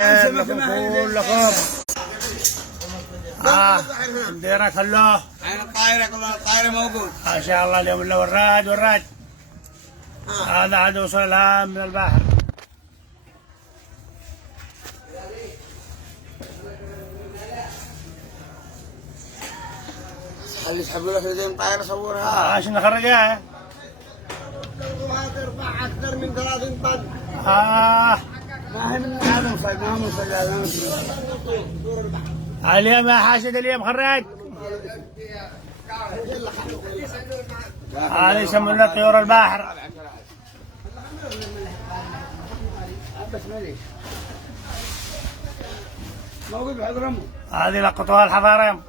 لكم كلكم مديرك الله. القاهرة موجود ما شاء الله. اليوم الله والراج هذا عاد وصل الآن من البحر. خلي يسحبوا لك زي القاهرة صورها عشان نخرجها. ترفع أكثر من 30 طن. ما هي من هذا مصيد ما هو مصيد هذا. اليوم يا حاشد اليوم خرج. هذا يسمونه طيور البحر. موجود بحضرمه. هذه لقطوها الحضارم.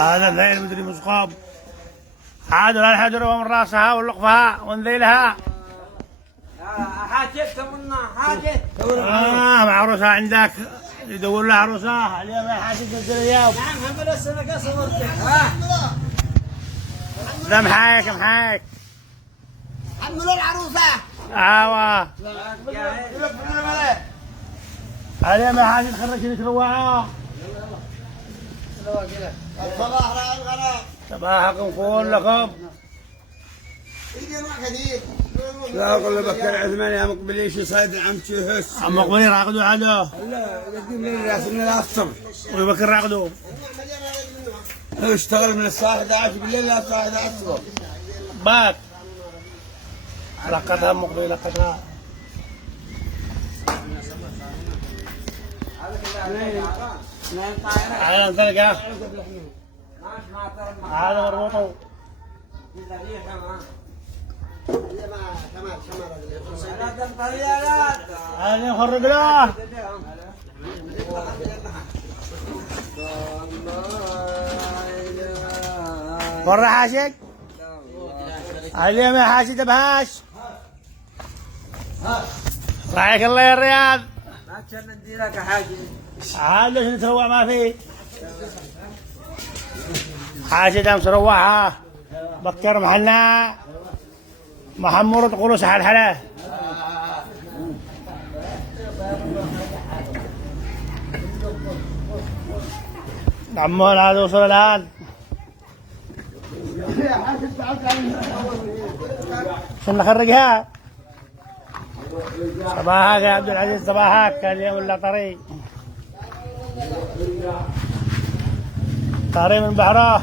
هذا الليل مدري مسقاب. عادوا لا الحجر من راسها ولقفها ونذيلها. حاجة تمنى حاجة. مع عروسها عندك يدور لها عروسها. اليوم يا حاجة تنزل اليوم. نعم هم السنة صورتها. ذا محايك. حملوا العروسة. ايوه. اليوم يا حاجة تخرج تروعها. الصباح راعي الغنم. صباحكم كلكم. لا أقول لك العثمان يا مقبل إيش صيد عم تشهس. عم مقبل راقدوا عادوا. لا يقدم لي راس من الصبح. ويبكر راقدوا. اشتغل من الساعة 11 بالليل للساعة 11 الصبح. بات. لقتها مقبل لقتها. هذا انطلق. هذا مربوطه. هذا يخرج له. مرة حاشد. اليوم يا حاشد بهاش. رايك الله يا الرياض. ما كان نديرك حاجة. عاد ليش نتروع ما فيه. حاشد مسروعها. بكر محلنا محمور تقولوا سحر حلا. عمون هذا وصل الآن. شنو نخرجها؟ صباحك يا عبد العزيز صباحك. اليوم ولا طري من بحره.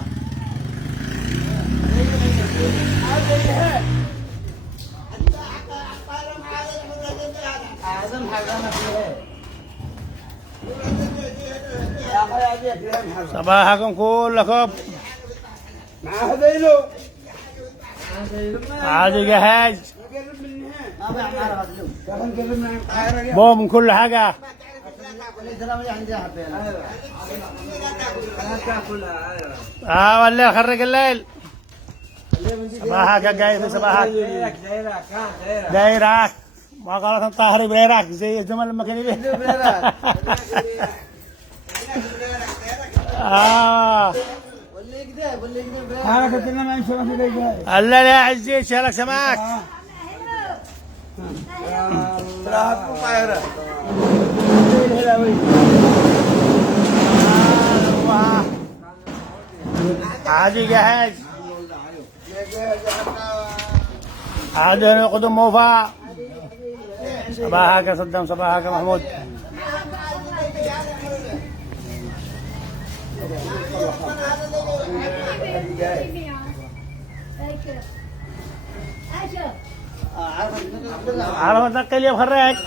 صباحكم كلكم. مع هذيلو. عاد جهاز. بوم من كل حاجة. ولا خرج الليل. صباحك يا قايد صباحك. دايرك ما غلط طاهري بريرك زي الزمن لما كان يبي. حركة لما ينشرف إليك. هلا يا عزيز شالك سماك. راحت الطائرة. عادي جاهز. عادي قدم موفى. صباحك يا صدام صباحك يا محمود. عرفت نقل اليوم خريج.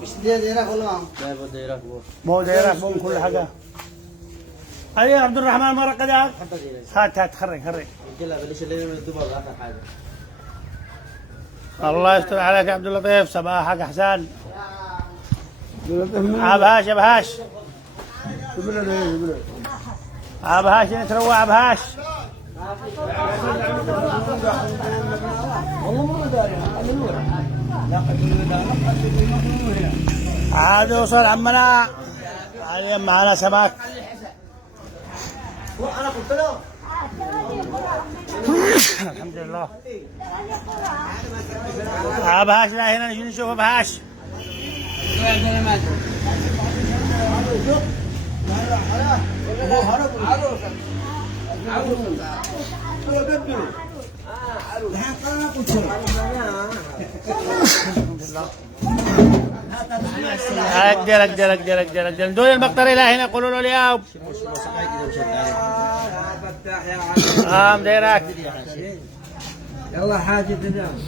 مش ديرك والله. مو ديرك مو كل حاجة. أي عبد الرحمن مرة قدام. هات خرج. الله يستر عليك يا عبد اللطيف. صباحك أحسن. عبهاش. عبهاش نتروى عبهاش. عاد وصل عمنا. اليوم معنا سمك. انا قلت له الحمد لله. بهاش لا هنا نجي نشوف بهاش. اجل دول المقطري لا هنا قولوا له اليوم. مديرك يلا حاجة تنام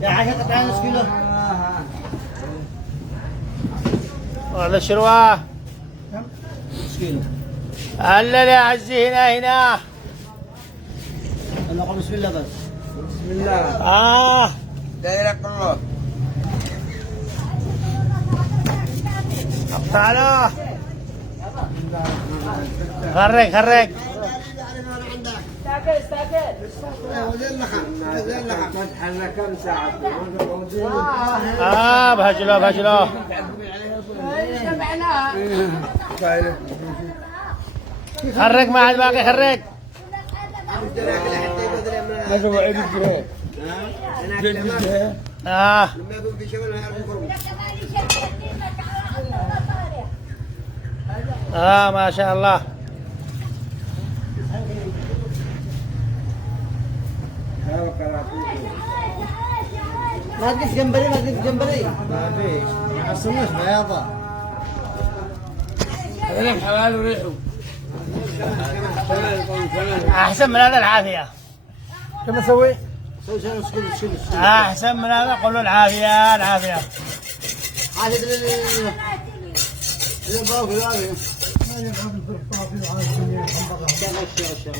يا حاجة قطعة نص كيلو. والله الشرواه نص كيلو. هلا يا عزي هنا نقول بسم الله بس. بسم الله. دايرك الله. اقطع له. خرج فتحنا كم ساعة؟ بهجله خرج ما عاد باقي خرج. هذا هو عيد الجهاد. ما شاء الله. ما تقف جنبري. ما فيش. ما حصلناش بياضة. هذا حلال وريحه. احسن من هذا العافيه. كم اسوي؟ سوي نص كيلو. احسن من هذا قولوا العافيه. عادة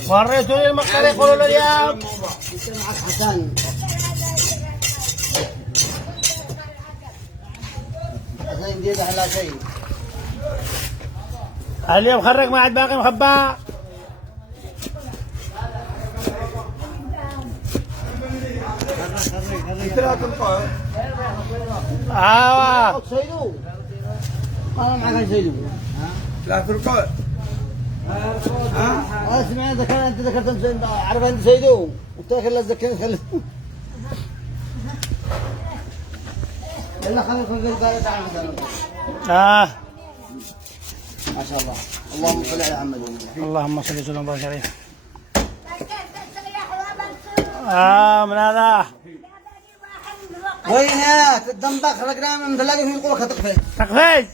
وريتوا لي المقطري قولوا له اليوم. حسن جديد على شيء. اليوم خرج ما عاد باقي مخبى. سيدو انا معك سيدو. لا تركوا. اسمع انت ذكرت عارف انت سيدو وتاكل الزكاه خلي. يلا خلينا البارد تعال. ما شاء الله. اللهم صل على محمد. اللهم صل وسلم وبارك عليه. من هذا وينك الدنبخ خرجنا من ثلاجة في القوة تقفز.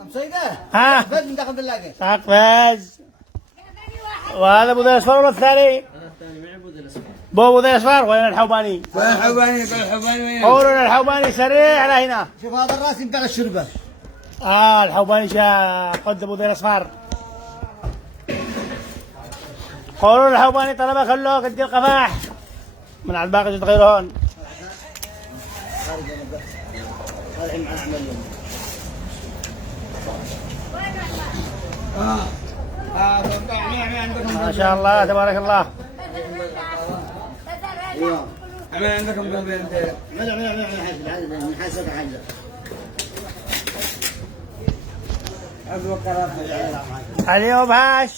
أم سيدة. تقفز من داخل ثلاجة. تقفز. وهذا ابو ذي الاصفر ولا الثاني؟ ابو ذي الاصفر وين الحوباني؟ الحوباني قولوا الحوباني سريع على هنا. شوف هذا الراس ينفع الشربة. الحوباني قد ابو ذي الاصفر. قولوا الحوباني طلبه خلوه قد القفاح. من على الباقي تغيرون. ما شاء الله تبارك الله. أما عندكم ذنبين تاني. من حسب حاجة. اليوم هاش.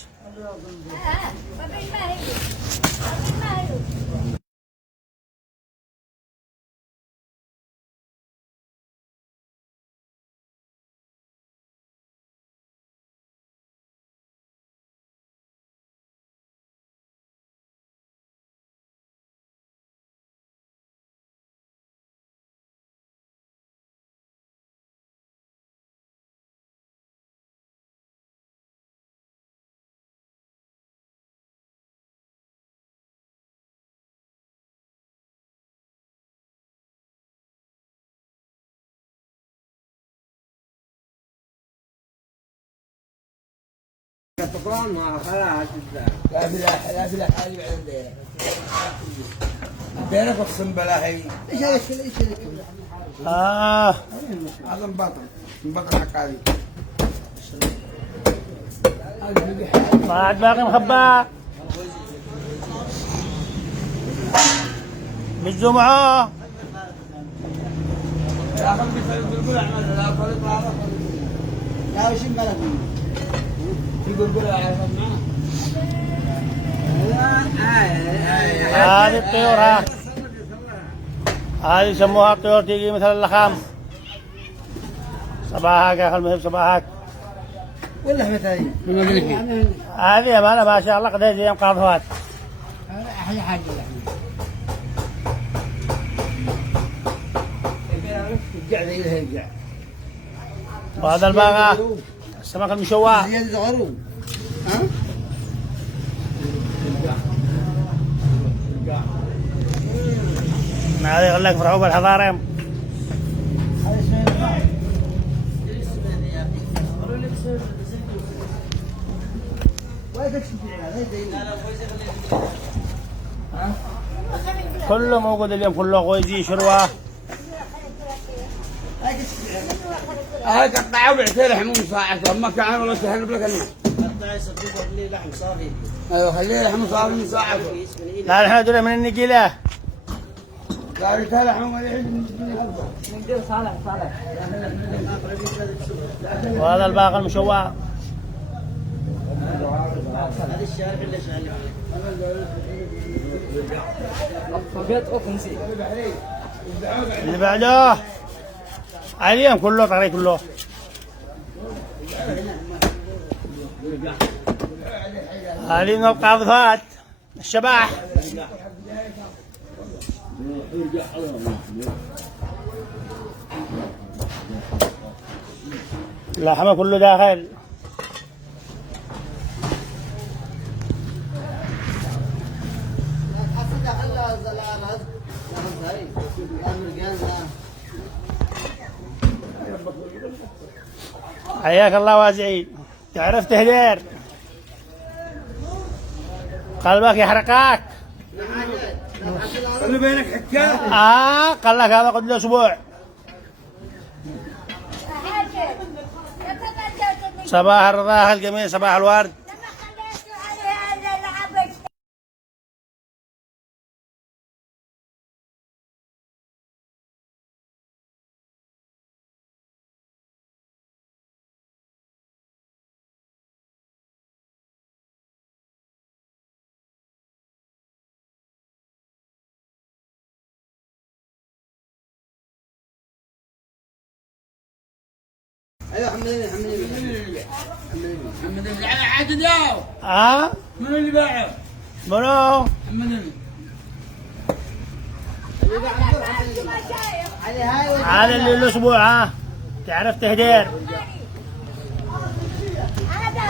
لا بلا حالي بعد بينك اقسم بالله هي. ايش هذا؟ هذا مبطن حكاوي. ما عاد باقي مخبى. مش جمعة. لا وش مالك؟ يقول قول عارف معاه. هذه الطيور ها، هذه يسموها الطيور تيجي مثل اللخام. صباحك يا اخي المهم صباحك. واللحمة هذه هذه امانه ما شاء الله قد هي ايام قاضفات. أحلى حاجة اللحمة. يرجع زي اللي يرجع. وهذا الباغا السمك المشوى. زيادة غروب. ها؟ هذه يغلق في رعوب الحضارم. كله موجود اليوم، كله غويزي شروه. هاي قطعوا بعتين لحم مساعد ما كان والله سهل لك انا. قطع صدق خليه لحم صافي. ايوه خليه لحم صافي مساعد. لا نحن هذول من النجيله. قالوا ترى لحم ولا ندير صالح. وهذا الباقي المشوى. هذا الشارع اللي شغال اللي بعده اليوم كله طري كله. هذه من القاذفات الشباح. اللحمة كله داخل. حياك الله وازعين. تعرف تهدير قلبك يحرقك. اللي بينك حكايه. قال لك هذا قد له اسبوع. صباح الرضا الجميل، صباح الورد. ايوه حمدني عادل ياو. منو اللي باعه؟ منو؟ حمدني. هذا اللي له اسبوع. تعرف تهدير. هذا